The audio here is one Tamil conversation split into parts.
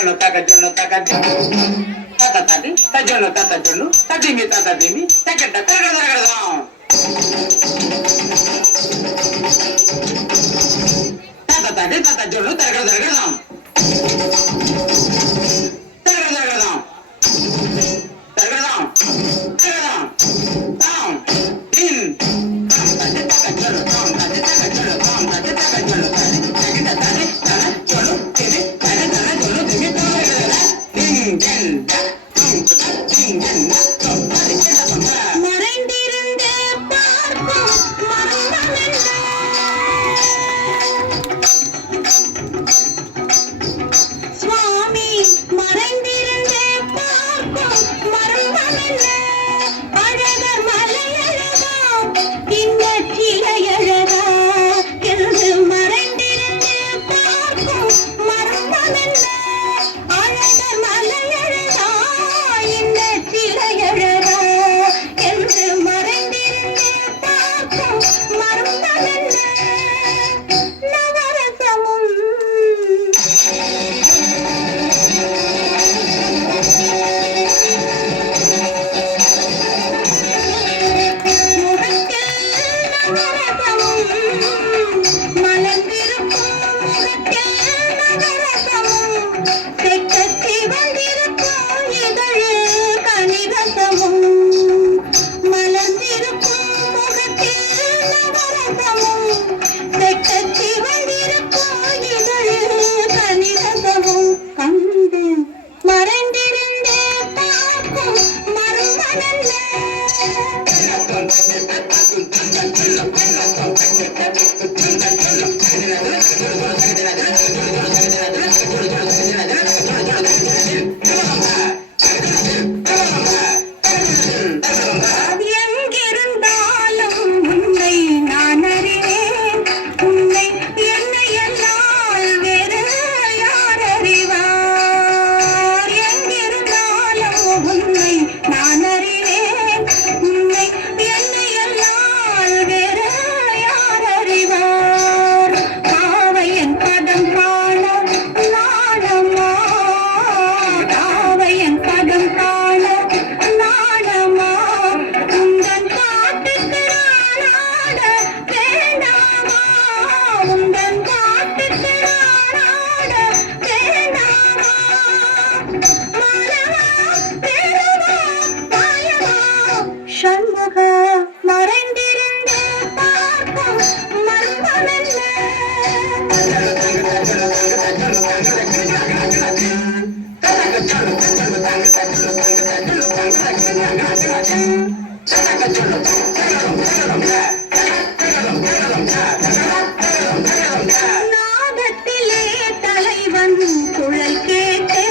జొన్ను తక జొన్ను తక తత తటి తజొన్ను తత జొన్ను తదిమి తత దిమి తగడ్డ తరగడదాం తత తటి తత జొన్ను తరగడదాం తరగడదాం తరగడదాం తరగడదాం తాం ఇన్ తటి తక జొన్ను తాం తటి తక జొన్ను తాం తటి తక జొన్ను తటి తగడ్డ తటి తన జొన్ను తిని తన తన జొన్ను దిమి తరగడదా డింగ్ డింగ్ மறைந்திருந்து பார்க்கும் மர்மமென்ன சுவாமி மறைந்திருந்து பார்க்கும் மர்மமென்ன அழகர் மலையழகா இந்த சிலையழகா என்று மறைந்திருந்து பார்க்கும் மர்மமென்ன அழகர் மலையழகா இந்த சிலையழகா என்று மறைந்திருந்து பார்க்கும் மர்மமென்ன நவரசமும் முகத்தில் நவரசமும் மலர்ந்திருக்கும் முகத்தில் நவரசமும் செக்கச்சி வந்திருக்கும் இதழில் கனிரசமும் மலர்ந்திருக்கும் முகத்தில் நவரசமும் செக்கச்சி வந்திருக்கும் இதழில் கனிரசமும் கண்டு மறைந்திருந்து பார்க்கும் மர்மமென்ன எங்கிருந்தாலும் உன்னை நான் அறிவேன் உன்னை என்னை அல்லால் வேறு யார் அறிவார் எங்கிருந்தாலும் உன்னை நான் அறிவேன் உன்னை என்னை அல்லால் வேறு யார் அறிவார் காவையன் பதம் காண நாணமா காவையன் பதம் காண நாணமா உந்தன் காட்டுக்கு நானாட வேண்டாமா உந்தன் காட்டுக்கு நானாட வேண்டாமா மாலவா வேலவா மாயவா சண்முகா மறைந்திருந்து பார்க்கும் மர்மமென்ன நாதத்திலே தலைவன் குழல் கேட்டு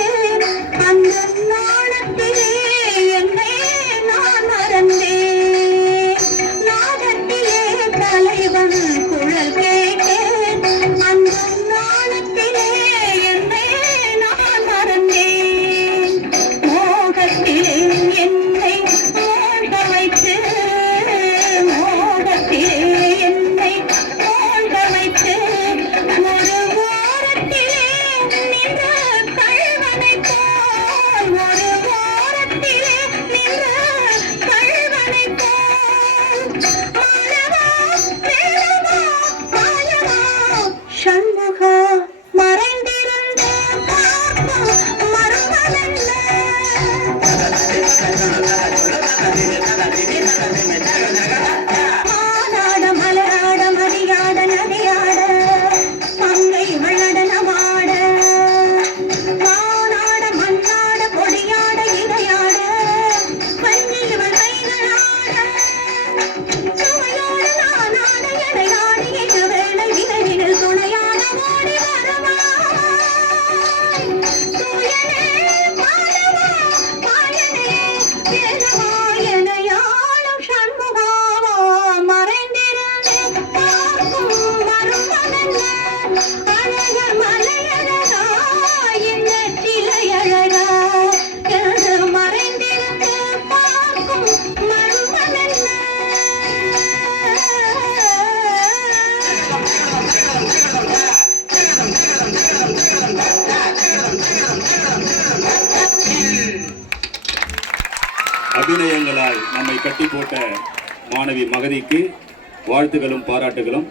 அந்த நாணத்திலே என்னை நான் மறந்தேன் நாதத்திலே தலைவன் குழல் கேட்டு அந்த நாணத்திலே என்னை நான் மறந்தேன் மோகத்திலே என்னை மோக வைத்து மோகத்திலே என்னை மோக வைத்து ஒரு ஓரத்திலே நின்ற கள்வனைப் போல் ஒரு ஓரத்திலே நின்ற கள்வனைப் போல் மாலவா வேலவா மாய அபிநயங்களால் நம்மை கட்டி போட்ட மாணவி மகதிக்கு வாழ்த்துகளும் பாராட்டுகளும்.